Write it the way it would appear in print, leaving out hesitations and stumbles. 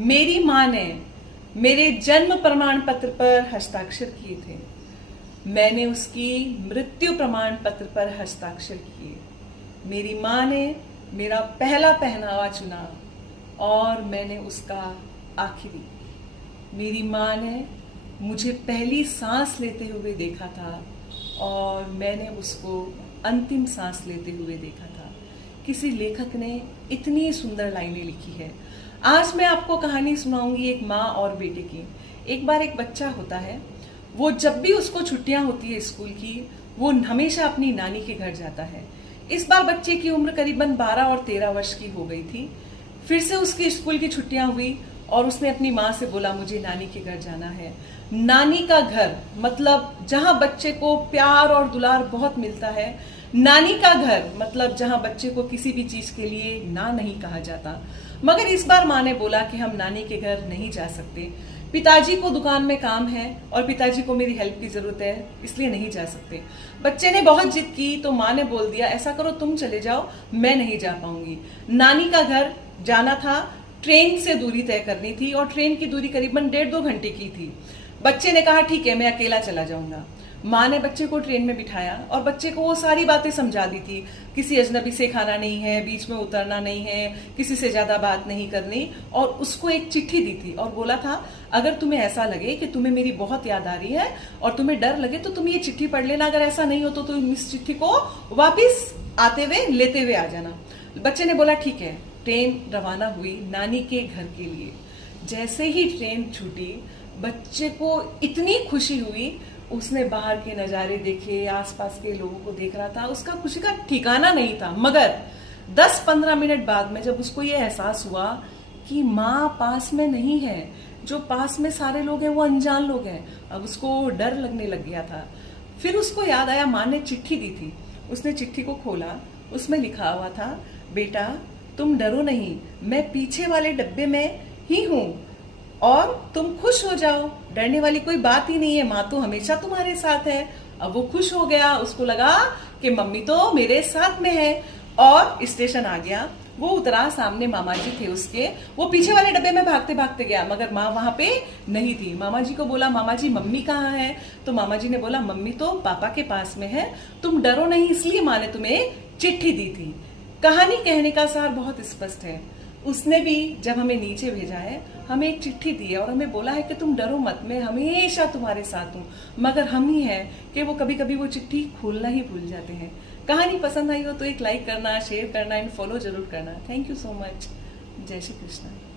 मेरी माँ ने मेरे जन्म प्रमाण पत्र पर हस्ताक्षर किए थे। मैंने उसकी मृत्यु प्रमाण पत्र पर हस्ताक्षर किए। मेरी माँ ने मेरा पहला पहनावा चुना और मैंने उसका आखिरी। मेरी माँ ने मुझे पहली सांस लेते हुए देखा था और मैंने उसको अंतिम सांस लेते हुए देखा था। किसी लेखक ने इतनी सुंदर लाइनें लिखी है। आज मैं आपको कहानी सुनाऊंगी एक माँ और बेटे की। एक बार एक बच्चा होता है, वो जब भी उसको छुट्टियां होती है स्कूल की, वो हमेशा अपनी नानी के घर जाता है। इस बार बच्चे की उम्र करीबन 12 और 13 वर्ष की हो गई थी। फिर से उसकी स्कूल की छुट्टियां हुई और उसने अपनी माँ से बोला, मुझे नानी के घर जाना है। नानी का घर मतलब जहां बच्चे को प्यार और दुलार बहुत मिलता है। नानी का घर मतलब जहां बच्चे को किसी भी चीज के लिए ना नहीं कहा जाता। मगर इस बार माँ ने बोला कि हम नानी के घर नहीं जा सकते। पिताजी को दुकान में काम है और पिताजी को मेरी हेल्प की जरूरत है, इसलिए नहीं जा सकते। बच्चे ने बहुत जिद की तो माँ ने बोल दिया, ऐसा करो तुम चले जाओ, मैं नहीं जा पाऊंगी। नानी का घर जाना था, ट्रेन से दूरी तय करनी थी और ट्रेन की दूरी करीबन 1.5-2 घंटे की थी। बच्चे ने कहा ठीक है, मैं अकेला चला जाऊंगा। माँ ने बच्चे को ट्रेन में बिठाया और बच्चे को वो सारी बातें समझा दी थी। किसी अजनबी से खाना नहीं है, बीच में उतरना नहीं है, किसी से ज्यादा बात नहीं करनी। और उसको एक चिट्ठी दी थी और बोला था, अगर तुम्हें ऐसा लगे कि तुम्हें मेरी बहुत याद आ रही है और तुम्हें डर लगे तो तुम ये चिट्ठी पढ़ लेना। अगर ऐसा नहीं हो तो तुम इस चिट्ठी को वापिस आते हुए लेते हुए आ जाना। बच्चे ने बोला ठीक है। ट्रेन रवाना हुई नानी के घर के लिए। जैसे ही ट्रेन छूटी, बच्चे को इतनी खुशी हुई, उसने बाहर के नज़ारे देखे, आसपास के लोगों को देख रहा था, उसका खुशी का ठिकाना नहीं था। मगर 10-15 मिनट बाद में जब उसको ये एहसास हुआ कि माँ पास में नहीं है, जो पास में सारे लोग हैं वो अनजान लोग हैं, अब उसको डर लगने लग गया था। फिर उसको याद आया माँ ने चिट्ठी दी थी। उसने चिट्ठी को खोला, उसमें लिखा हुआ था, बेटा तुम डरो नहीं, मैं पीछे वाले डब्बे में ही हूँ और तुम खुश हो जाओ, डरने वाली कोई बात ही नहीं है, माँ तो हमेशा तुम्हारे साथ है। अब वो खुश हो गया, उसको लगा कि मम्मी तो मेरे साथ में है और स्टेशन आ गया। वो उतरा, सामने मामा जी थे उसके। वो पीछे वाले डब्बे में भागते भागते गया मगर माँ वहां पे नहीं थी। मामा जी को बोला, मामा जी मम्मी कहाँ है? तो मामा जी ने बोला, मम्मी तो पापा के पास में है, तुम डरो नहीं, इसलिए माँ ने तुम्हें चिट्ठी दी थी। कहानी कहने का सार बहुत स्पष्ट है। उसने भी जब हमें नीचे भेजा है, हमें एक चिट्ठी दी है और हमें बोला है कि तुम डरो मत, मैं हमेशा तुम्हारे साथ हूँ। मगर हम ही हैं कि वो कभी कभी वो चिट्ठी खोलना ही भूल जाते हैं। कहानी पसंद आई हो तो एक लाइक करना, शेयर करना एंड फॉलो जरूर करना। Thank you so much. जय श्री कृष्ण।